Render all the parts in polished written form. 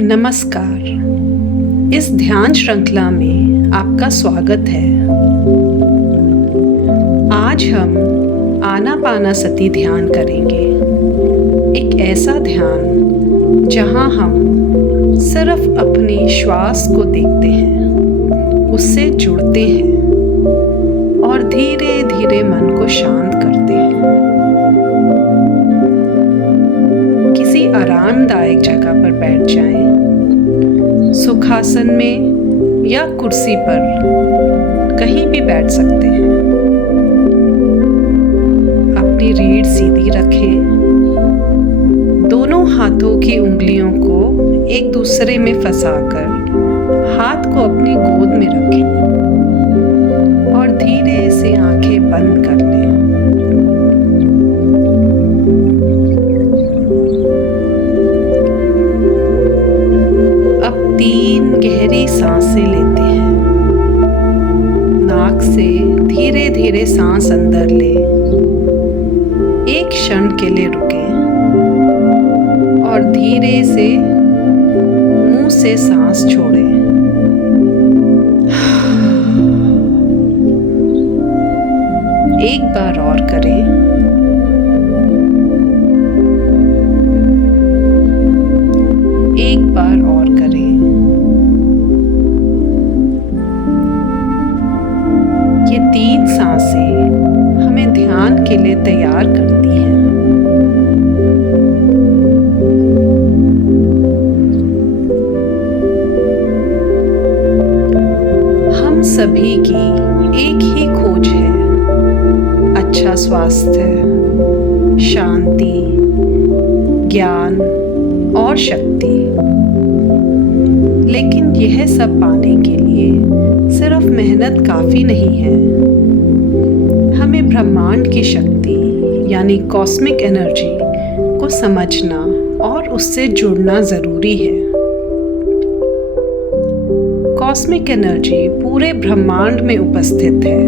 नमस्कार। इस ध्यान श्रृंखला में आपका स्वागत है। आज हम आनापानसति ध्यान करेंगे। एक ऐसा ध्यान जहां हम सिर्फ अपने श्वास को देखते हैं, उससे जुड़ते हैं और धीरे धीरे मन को शांत करते हैं। किसी आरामदायक जगह पर बैठ जाएं, सुखासन में या कुर्सी पर कहीं भी बैठ सकते हैं। अपनी रीढ़ सीधी रखें, दोनों हाथों की उंगलियों को एक दूसरे में फंसाकर हाथ को अपनी गोद में रखें और धीरे से आंखें बंद कर लें। अब 3 गहरी सांसें लेते हैं। नाक से धीरे धीरे सांस अंदर लें, एक क्षण के लिए रुकें और धीरे से मुंह से सांस छोड़ें। एक बार और करें। एक बार और करें। ये 3 सांसें हमें ध्यान के लिए तैयार करती हैं। हम सभी की एक ही खोज है, अच्छा स्वास्थ्य, शांति, ज्ञान और शक्ति। लेकिन यह सब पाने के लिए सिर्फ मेहनत काफी नहीं है। हमें ब्रह्मांड की शक्ति यानी कॉस्मिक एनर्जी को समझना और उससे जुड़ना जरूरी है। कॉस्मिक एनर्जी पूरे ब्रह्मांड में उपस्थित है।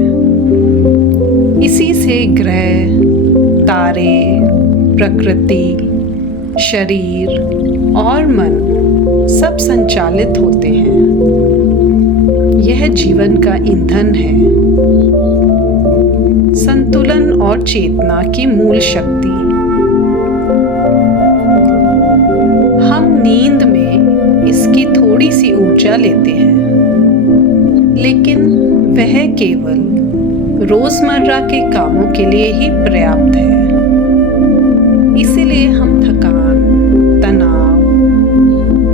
इसी से ग्रह, तारे, प्रकृति, शरीर और मन सब संचालित होते हैं। यह जीवन का ईंधन है, संतुलन और चेतना की मूल शक्ति। हम नींद में इसकी थोड़ी सी ऊर्जा लेते हैं, लेकिन वह केवल रोजमर्रा के कामों के लिए ही पर्याप्त है। इसीलिए हम थकान, तनाव,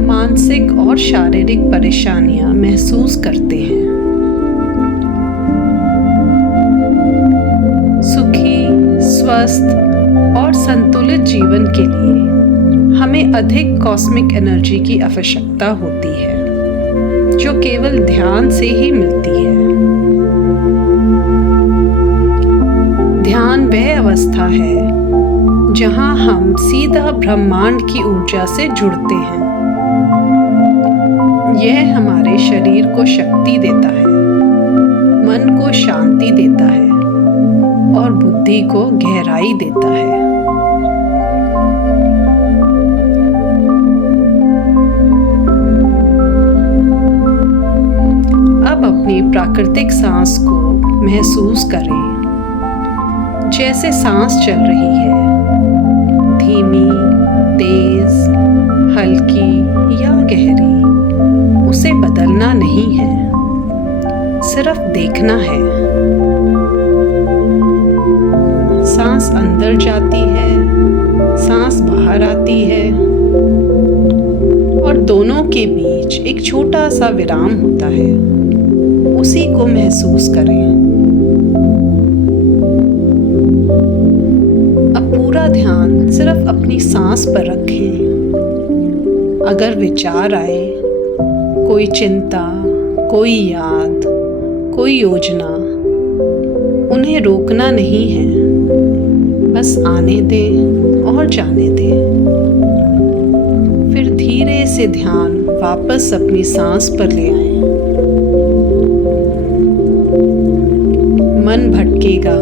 मानसिक और शारीरिक परेशानियां महसूस करते हैं। सुखी, स्वस्थ और संतुलित जीवन के लिए हमें अधिक कॉस्मिक एनर्जी की आवश्यकता होती है, जो केवल ध्यान से ही मिलती है। ध्यान वह अवस्था है जहां हम सीधा ब्रह्मांड की ऊर्जा से जुड़ते हैं। यह हमारे शरीर को शक्ति देता है, मन को शांति देता है और बुद्धि को गहराई देता है। अब अपनी प्राकृतिक सांस को महसूस करें। जैसे सांस चल रही है, धीमी, तेज, हल्की या गहरी, उसे बदलना नहीं है, सिर्फ देखना है। सांस अंदर जाती है, सांस बाहर आती है और दोनों के बीच एक छोटा सा विराम होता है, उसी को महसूस करें। पूरा ध्यान सिर्फ अपनी सांस पर रखें। अगर विचार आए, कोई चिंता, कोई याद, कोई योजना, उन्हें रोकना नहीं है, बस आने दें और जाने दें। फिर धीरे से ध्यान वापस अपनी सांस पर ले आएं। मन भटकेगा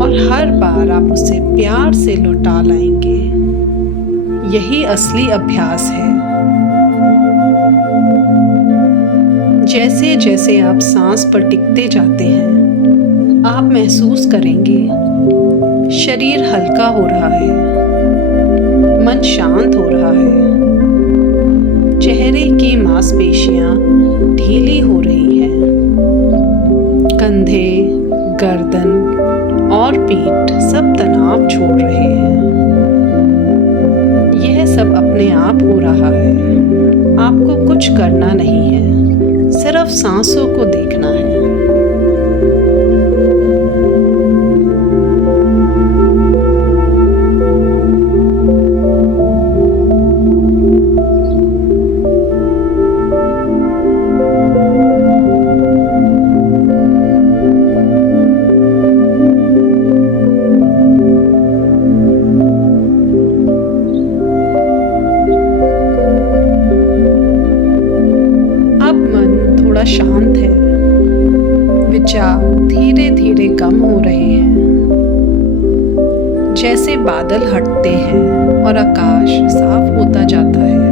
और हर बार आप उसे प्यार से लौटा लाएंगे। यही असली अभ्यास है। जैसे जैसे आप सांस पर टिकते जाते हैं, आप महसूस करेंगे शरीर हल्का हो रहा है, मन शांत हो रहा है, चेहरे की मांसपेशियां ढीली हो रही हैं, कंधे, गर्दन और पीठ सब तनाव छोड़ रहे हैं। यह सब अपने आप हो रहा है। आपको कुछ करना नहीं है, सिर्फ सांसों को देखना है। शांत है, विचार धीरे धीरे कम हो रहे हैं। जैसे बादल हटते हैं और आकाश साफ होता जाता है,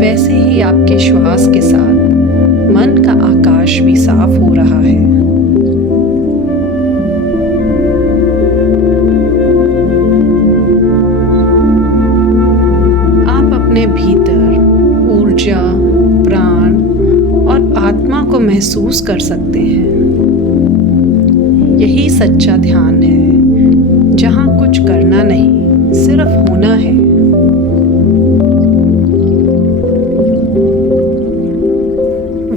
वैसे ही आपके श्वास के साथ मन का आकाश भी साफ हो रहा है। आप अपने भीतर ऊर्जा, प्राण और आत्मा को महसूस कर सकते हैं। यही सच्चा ध्यान है, जहाँ कुछ करना नहीं, सिर्फ होना है।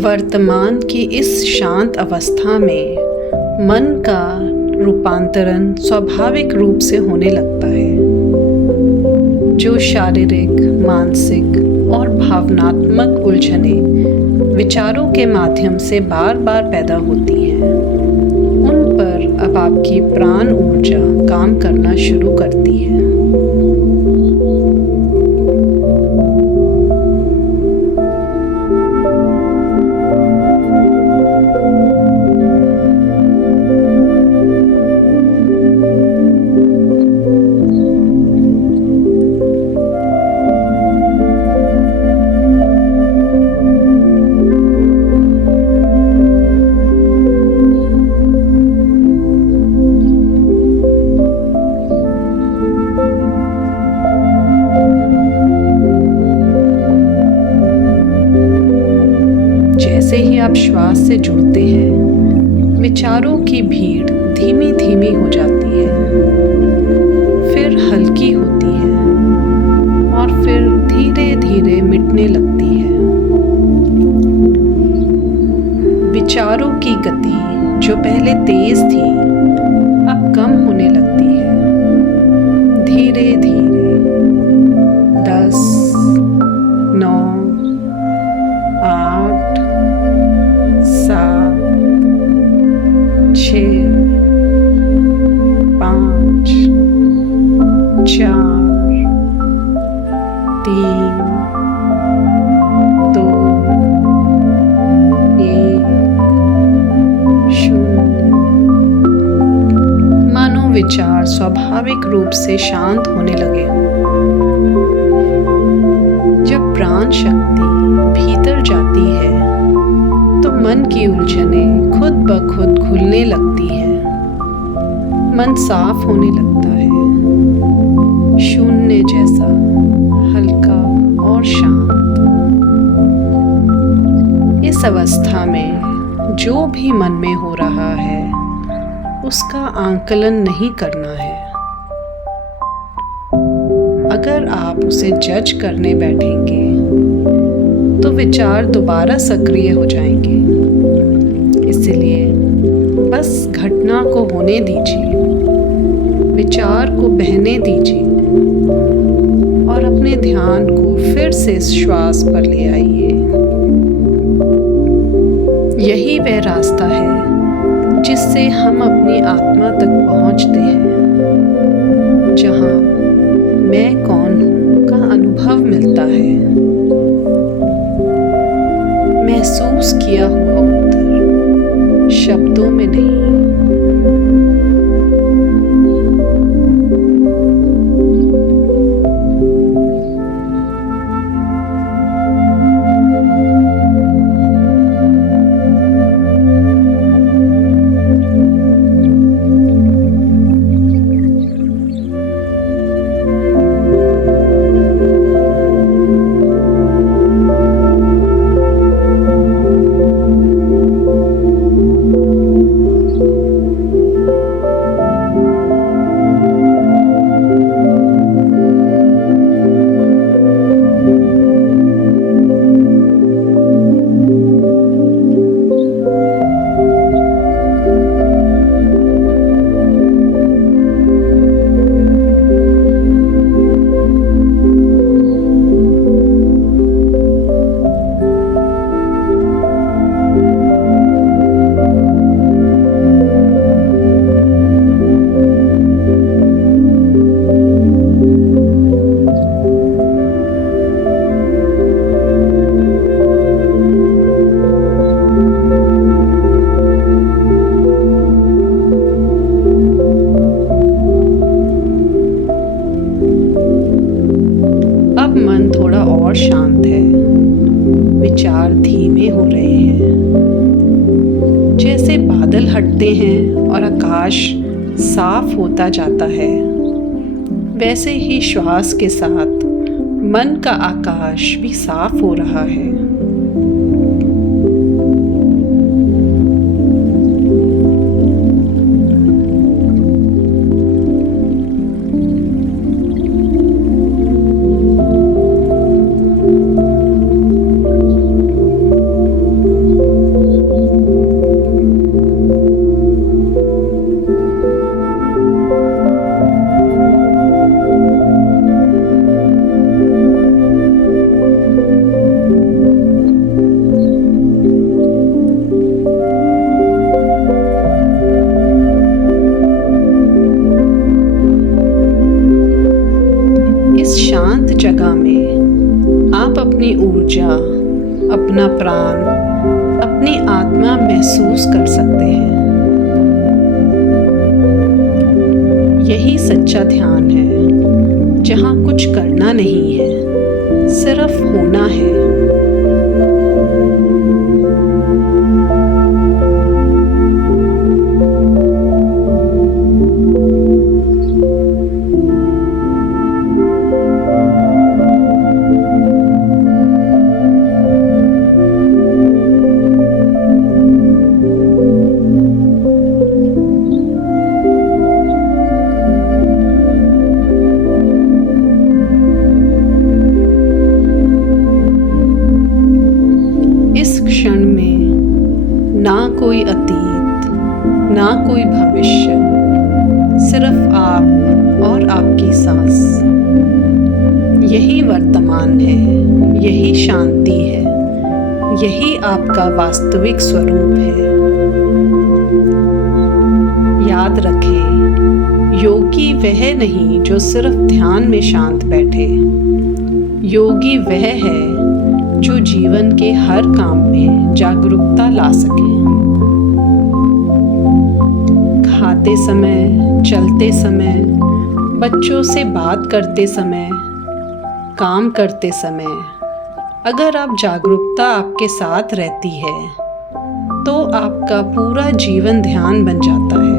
वर्तमान की इस शांत अवस्था में मन का रूपांतरण स्वाभाविक रूप से होने लगता है। जो शारीरिक, मानसिक और भावनात्मक उलझने विचारों के माध्यम से बार बार पैदा होती हैं, उन पर अब आपकी प्राण ऊर्जा काम करना शुरू करती है। जैसे ही आप श्वास से जुड़ते हैं, विचारों की भीड़ धीमी धीमी हो जाती है, फिर हल्की होती है और फिर धीरे धीरे मिटने लगती है। विचारों की गति जो पहले तेज थी, अब कम होने लगती है। धीरे धीरे 10, 9, 8, 7, 6, 5, 4, 3, 2, 1, 0। मानो विचार स्वाभाविक रूप से शांत होने लगे हों। जब प्राण शक्ति भीतर जाती है, तो मन की उलझनें खुद ब खुद खुलने लगती हैं। मन साफ होने लगता है, शून्य जैसा, हल्का और शांत। इस अवस्था में जो भी मन में हो रहा है, उसका आंकलन नहीं करना है। अगर आप उसे जज करने बैठेंगे, तो विचार दोबारा सक्रिय हो जाएंगे। इसलिए बस घटना को होने दीजिए, विचार को बहने दीजिए और अपने ध्यान को फिर से श्वास पर ले आइए। यही वह रास्ता है जिससे हम अपनी आत्मा तक पहुंचते हैं, जहां मैं कौन हूं का अनुभव मिलता है। महसूस किया हुआ उत्तर, शब्दों में नहीं। मन थोड़ा और शांत है। विचार धीमे हो रहे हैं। जैसे बादल हटते हैं और आकाश साफ होता जाता है, वैसे ही श्वास के साथ मन का आकाश भी साफ हो रहा है। शांत जगह में आप अपनी ऊर्जा, अपना प्राण, अपनी आत्मा महसूस कर सकते हैं। यही सच्चा ध्यान है, जहाँ कुछ करना नहीं है, सिर्फ होना है। क्षण में ना कोई अतीत, ना कोई भविष्य, सिर्फ आप और आपकी सांस। यही वर्तमान है, यही शांति है, यही आपका वास्तविक स्वरूप है। याद रखें, योगी वह नहीं जो सिर्फ ध्यान में शांत बैठे। योगी वह है जो जीवन के हर काम में जागरूकता ला सके। खाते समय, चलते समय, बच्चों से बात करते समय, काम करते समय, अगर आप जागरूकता आपके साथ रहती है, तो आपका पूरा जीवन ध्यान बन जाता है।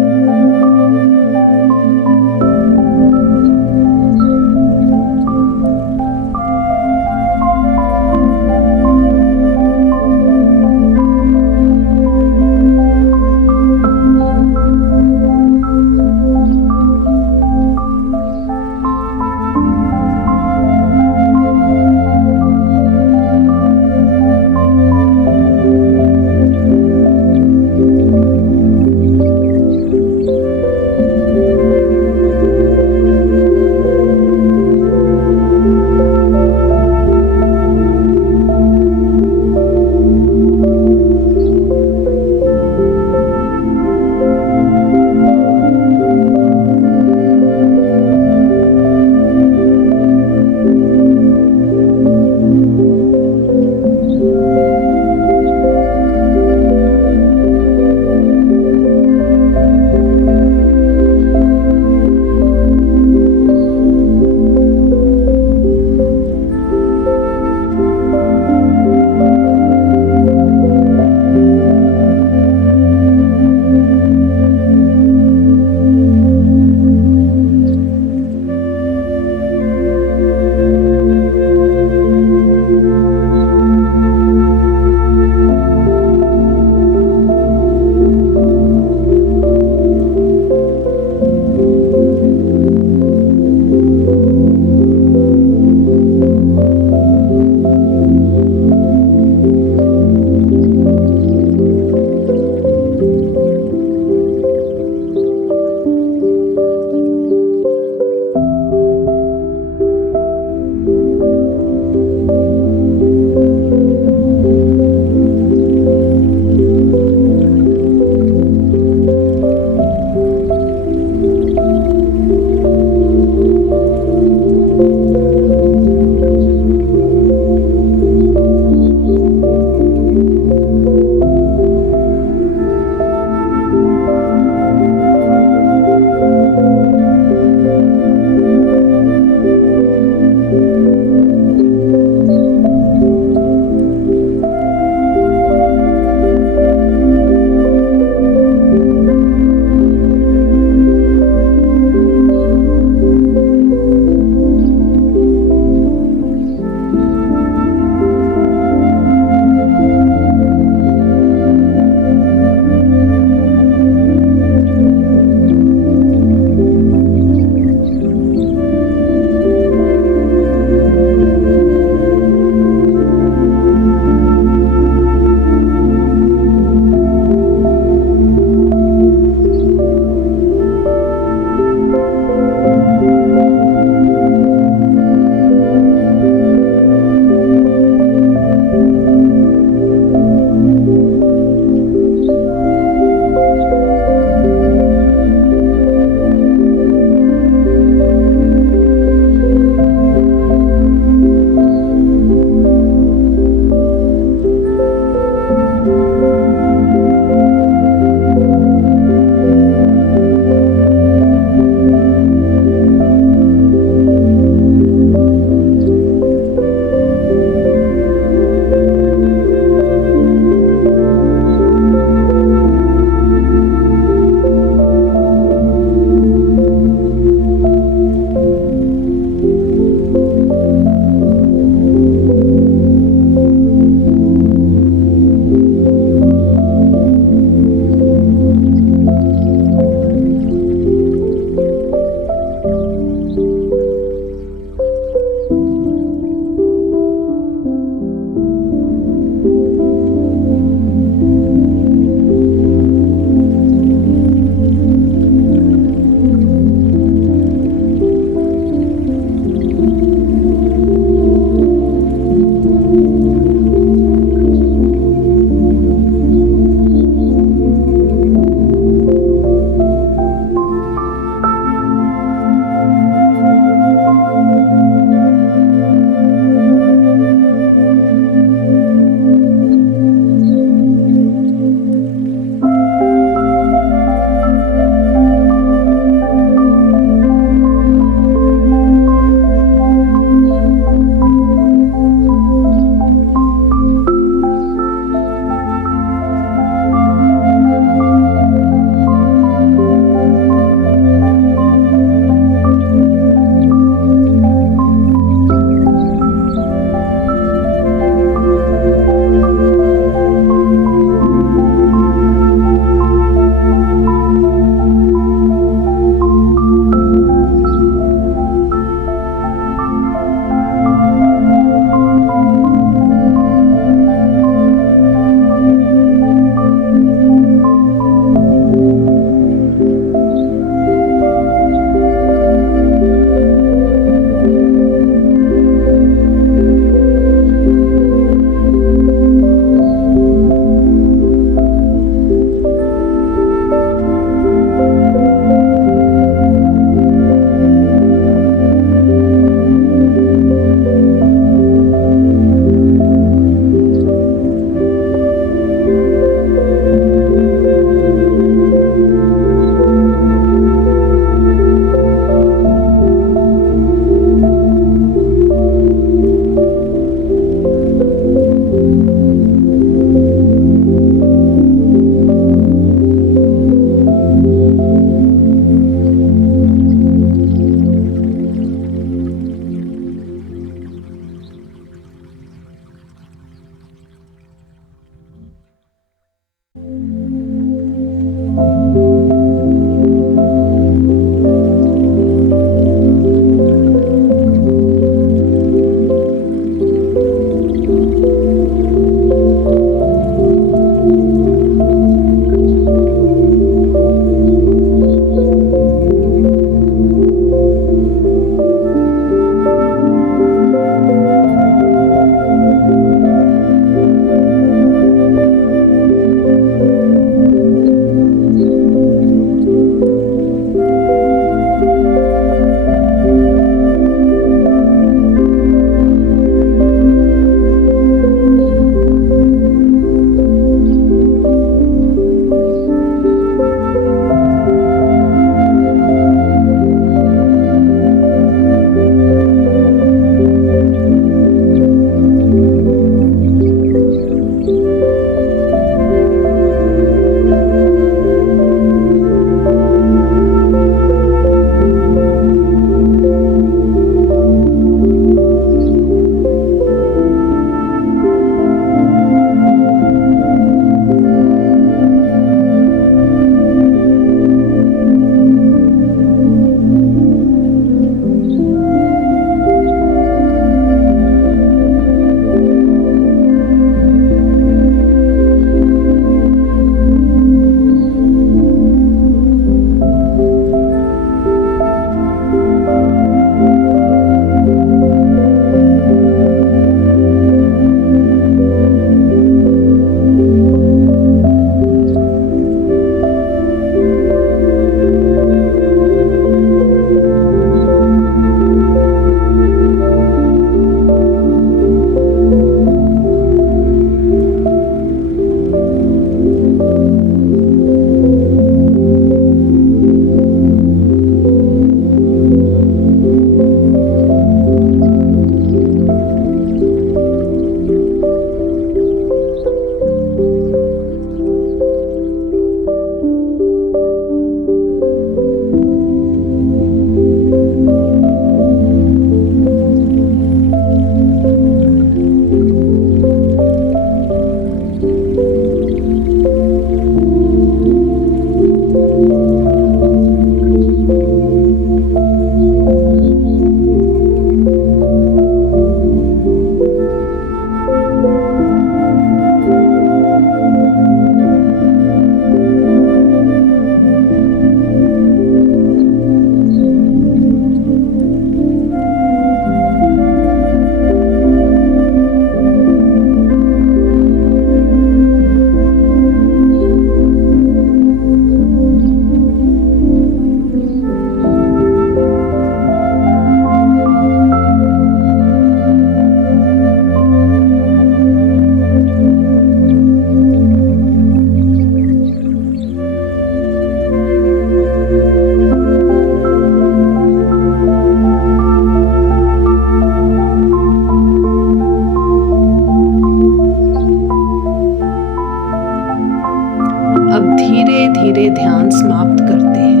धीरे ध्यान समाप्त करते हैं।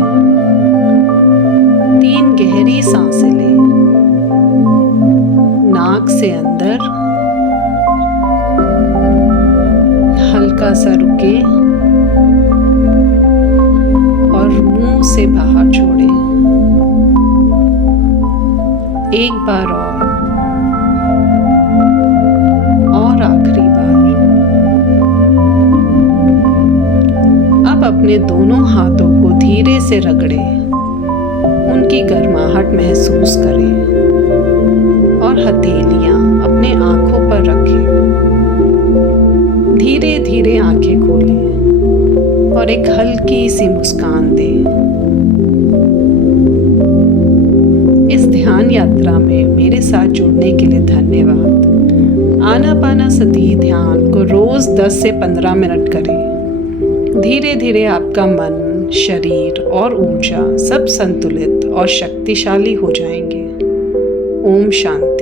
3 गहरी सांसें लें। नाक से अंदर, हल्का सा रुके और मुंह से बाहर छोड़ें। एक बार और आखिरी बार। अब अपने दोनों हाथों को धीरे से रगड़ें, उनकी गर्माहट महसूस करें और हथेलियां अपने आंखों पर रखें। धीरे धीरे आंखें खोलें और एक हल्की सी मुस्कान दें। इस ध्यान यात्रा में मेरे साथ जुड़ने के लिए धन्यवाद। आनापानसती ध्यान को रोज 10 से 15 मिनट करें। धीरे धीरे आपका मन, शरीर और ऊर्जा सब संतुलित और शक्तिशाली हो जाएंगे। ओम शांति।